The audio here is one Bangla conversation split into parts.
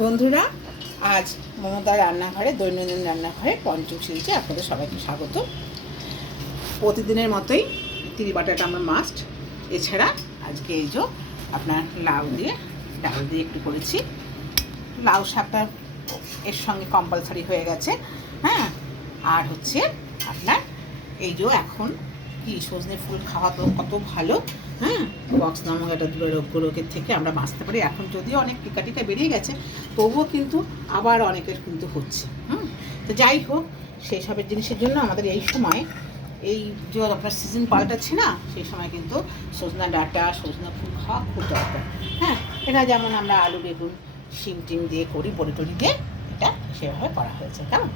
বন্ধুরা, আজ মমতার রান্নাঘরে, দৈনন্দিন রান্নাঘরে পঞ্চম শিলচে আপনাদের সবাইকে স্বাগত। প্রতিদিনের মতোই তিরি বাটাটা আমার মাস্ট। এছাড়া আজকে এই যে আপনার লাউ দিয়ে ডাল দিয়ে একটু করেছি। লাউ শাকটা এর সঙ্গে কম্পালসারি হয়ে গেছে। হ্যাঁ, আর হচ্ছে আপনার এই যে এখন কি সজনে ফুল খাওয়া তো কত ভালো। হ্যাঁ, বক্স নামক একটা রোগের থেকে আমরা বাঁচতে পারি। এখন যদিও অনেক টিকা টিকা বেরিয়ে গেছে, তবুও কিন্তু আবার অনেকের কিন্তু হচ্ছে। তো যাই হোক, সেই সবের জিনিসের জন্য আমাদের এই সময় এই যে আপনার সিজন পাল্টাচ্ছে না, সেই সময় কিন্তু সজনা ডাঁটা, সজনা ফুল খাওয়া খুব দরকার। হ্যাঁ, এটা যেমন আমরা আলু বেগুন শিম টিম দিয়ে করি, বড়ি টড়ি দিয়ে, এটা সেভাবে করা হয়েছে। কেমন?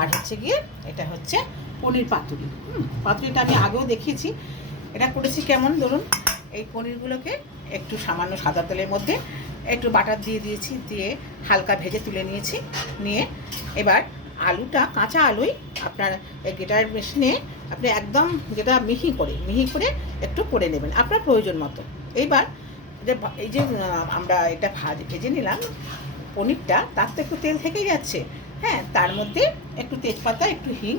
আর হচ্ছে গিয়ে এটা হচ্ছে পনির পাতুরি। পাতুরিটা আমি আগেও দেখিয়েছি। এটা করেছি কেমন ধরুন, এই পনিরগুলোকে একটু সামান্য সাদা তেলের মধ্যে একটু বাটার দিয়ে দিয়েছি, দিয়ে হালকা ভেজে তুলে নিয়েছি। নিয়ে এবার আলুটা, কাঁচা আলুই আপনার গ্রেটার মেশিনে আপনি একদম যেটা মিহি করে একটু করে নেবেন আপনার প্রয়োজন মতো। এইবার এই যে আমরা এটা ভেজে নিলাম পনিরটা, তার তো একটু তেল থেকেই যাচ্ছে। হ্যাঁ, তার মধ্যে একটু তেজপাতা, একটু হিং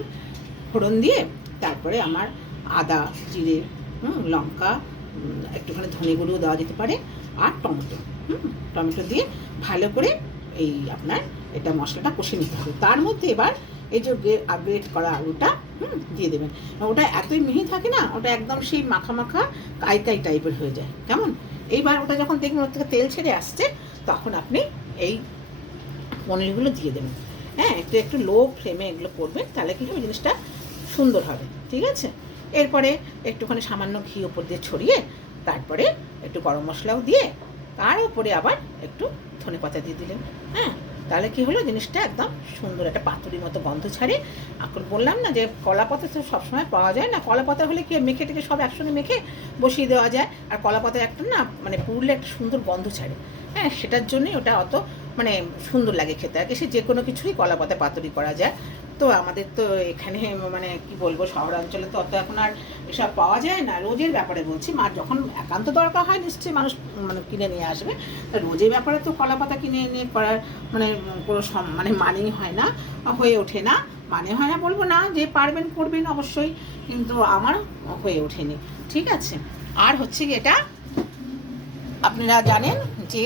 ফোড়ন দিয়ে, তারপরে আমার আদা, জিরে, লঙ্কা, একটুখানি ধনে গুঁড়ো দেওয়া যেতে পারে, আর টমেটো দিয়ে ভালো করে এই আপনার এটা মশলাটা কষে নিতে হবে। তার মধ্যে এবার এই যে গ্রেট করা আলুটা দিয়ে দেবেন। ওটা এতই মিহি থাকে না, ওটা একদম সেই মাখা মাখা কাই টাইপের হয়ে যায়। কেমন? এইবার ওটা যখন দেখবেন ওর থেকে তেল ছেড়ে আসছে, তখন আপনি এই পনিরগুলো দিয়ে দেবেন। হ্যাঁ, একটু লো ফ্লেমে এগুলো করবেন, তাহলে কী হবে, জিনিসটা সুন্দর হবে। ঠিক আছে? এরপরে একটুখানি সামান্য ঘি ওপর দিয়ে ছড়িয়ে, তারপরে একটু গরম মশলাও দিয়ে, তার উপরে আবার একটু ধনেপাতা দিয়ে দিলেন। হ্যাঁ, তাহলে কী হলো, জিনিসটা একদম সুন্দর একটা পাতুরির মতো গন্ধ ছাড়ে। এখন বললাম না যে কলা পাতা তো সবসময় পাওয়া যায় না। কলা পাতা হলে কি মেখে টেখে সব একসঙ্গে মেখে বসিয়ে দেওয়া যায়, আর কলা পাতা একটা না মানে পুড়লে একটা সুন্দর গন্ধ ছাড়ে। হ্যাঁ, সেটার জন্যই ওটা অত মানে সুন্দর লাগে খেতে। আর কি সে যে কোনো কিছুই কলা পাতা পাতুরি করা যায়। তো আমাদের তো এখানে মানে কি বলবো, শহরাঞ্চলে তো অত এখন আর এসব পাওয়া যায় না। রোজের ব্যাপারে বলছি, মার যখন একান্ত দরকার হয় নিশ্চয়ই মানুষ মানে কিনে নিয়ে আসবে। রোজের ব্যাপারে তো কলা পাতা কিনে নিয়ে করার মানে কোনো মানেই হয় না, হয়ে ওঠে না। মানে হয় না বলবো না, যে পারবেন করবেন অবশ্যই, কিন্তু আমার হয়ে ওঠেনি। ঠিক আছে? আর হচ্ছে এটা আপনারা জানেন যে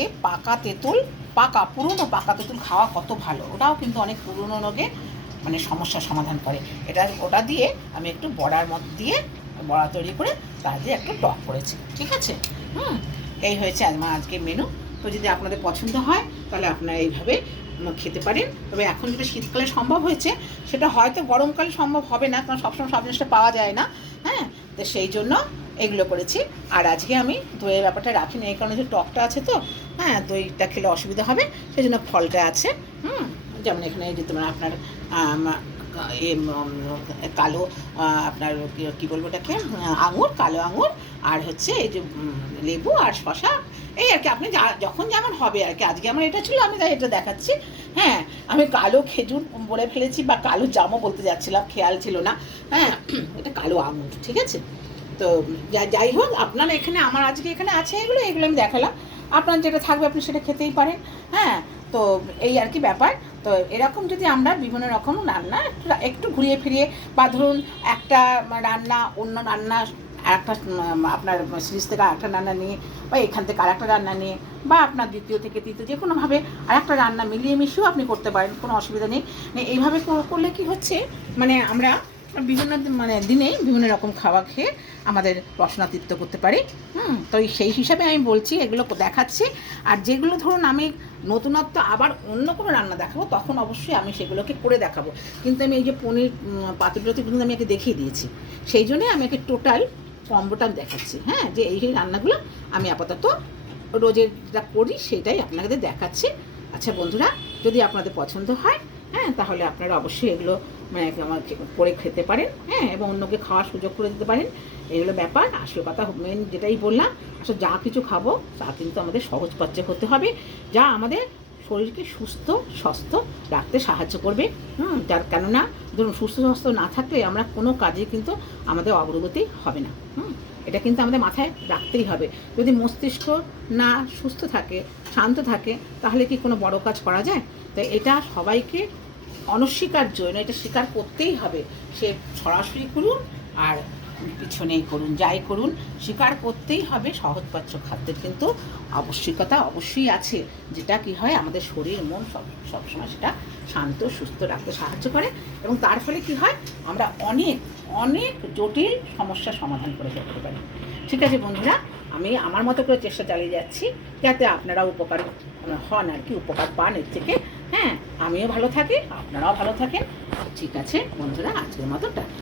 পুরনো পাকা তেঁতুল খাওয়া কত ভালো। ওটাও কিন্তু অনেক পুরনো রোগে মানে সমস্যার সমাধান করে। ওটা দিয়ে আমি একটু বড়ার মধ্যে দিয়ে বড়া তৈরি করে তার দিয়ে একটু টক করেছি। ঠিক আছে? এই হয়েছে আমার আজকের মেনু। তো যদি আপনাদের পছন্দ হয়, তাহলে আপনারা এইভাবে খেতে পারেন। তবে এখন যেটা শীতকালে সম্ভব হয়েছে, সেটা হয়তো গরমকালে সম্ভব হবে না, কারণ সবসময় সব জিনিসটা পাওয়া যায় না। হ্যাঁ, তো সেই জন্য এগুলো করেছি। আর আজকে আমি দইয়ের ব্যাপারটা রাখিনি, এই কারণে যে টকটা আছে তো। হ্যাঁ, দইটা খেলে অসুবিধা হবে, সেই জন্য ফলটা আছে। যেমন এখানে যে তোমার আপনার কালো আপনার কী বলবো ওটাকে, আঙুর, কালো আঙুর, আর হচ্ছে এই যে লেবু আর শশা, এই আর কি আপনি যখন যেমন হবে আর কি। আজকে আমার এটা ছিল, আমি তাই এটা দেখাচ্ছি। হ্যাঁ, আমি কালো খেজুর বলে ফেলেছি, বা কালো জামও বলতে যাচ্ছিলাম, খেয়াল ছিল না। হ্যাঁ, এটা কালো আঙুর। ঠিক আছে? তো যাই হোক, আপনার এখানে আমার আজকে এখানে আছে এগুলো আমি দেখালাম। আপনার যেটা থাকবে আপনি সেটা খেতেই পারেন। হ্যাঁ, তো এই আর কি ব্যাপার। তো এরকম যদি আমরা বিভিন্ন রকম রান্না একটু ঘুরিয়ে ফিরিয়ে, বা ধরুন একটা রান্না অন্য রান্না একটা আপনার সিরিজ থেকে আরেকটা রান্না নিয়ে, বা এখান থেকে আরেকটা রান্না নিয়ে, বা আপনার দ্বিতীয় থেকে তৃতীয় যে কোনোভাবে আরেকটা রান্না মিলিয়ে মিশিয়েও আপনি করতে পারেন, কোনো অসুবিধা নেই। এইভাবে করলে কি হচ্ছে, মানে আমরা বিভিন্ন দিনে বিভিন্ন রকম খাওয়া খেয়ে আমাদের রসনা তৃপ্ত করতে পারি। তো সেই হিসাবে আমি বলছি, এগুলো দেখাচ্ছি। আর যেগুলো ধরুন আমি নতুনত্ব আবার অন্য কোনো রান্না দেখাবো, তখন অবশ্যই আমি সেগুলোকে করে দেখাবো। কিন্তু আমি এই যে পনির পাতুরিটা কিন্তু আমি একে দেখিয়ে দিয়েছি, সেই জন্যই আমি একে টোটাল কম্বোটা দেখাচ্ছি। হ্যাঁ, যে এই রান্নাগুলো আমি আপাতত রোজের যা করি সেটাই আপনাদের দেখাচ্ছি। আচ্ছা বন্ধুরা, যদি আপনাদের পছন্দ হয়, হ্যাঁ, তাহলে আপনারা অবশ্যই এগুলো মানে করে খেতে পারেন। হ্যাঁ, এবং অন্যকে খাওয়ার সুযোগ করে দিতে পারেন। এগুলো ব্যাপার। আসল কথা মেন যেটাই বললাম, আসলে যা কিছু খাবো তা কিন্তু আমাদের সহজপাচ্য হতে হবে, যা আমাদের শরীরকে সুস্থ স্বাস্থ্য রাখতে সাহায্য করবে। কেননা ধরুন সুস্থ স্বাস্থ্য না থাকলে আমরা কোনো কাজে কিন্তু আমাদের অগ্রগতি হবে না। এটা কিন্তু আমাদের মাথায় রাখতেই হবে। যদি মস্তিষ্ক না সুস্থ থাকে, শান্ত থাকে, তাহলে কি কোনো বড় কাজ করা যায়? তাই এটা সবাইকে অনস্বীকার্য, এটা স্বীকার করতেই হবে। সে সরাসরি করুন আর পিছনেই করুন, যাই করুন, স্বীকার করতেই হবে সহজপাচ্য খাদ্যের কিন্তু আবশ্যিকতা অবশ্যই আছে, যেটা কি হয় আমাদের শরীর মন সবসময় সেটা শান্ত সুস্থ রাখতে সাহায্য করে, এবং তার ফলে কি হয় আমরা অনেক অনেক জটিল সমস্যার সমাধান করে ফেলতে পারি। ঠিক আছে বন্ধুরা, আমি আমার মতো করে চেষ্টা চালিয়ে যাচ্ছি যাতে আপনারা উপকার হন, আর কি উপকার পান এর থেকে। হ্যাঁ, আমিও ভালো থাকি, আপনারাও ভালো থাকেন। ঠিক আছে বন্ধুরা, আজকের মতো টাটা।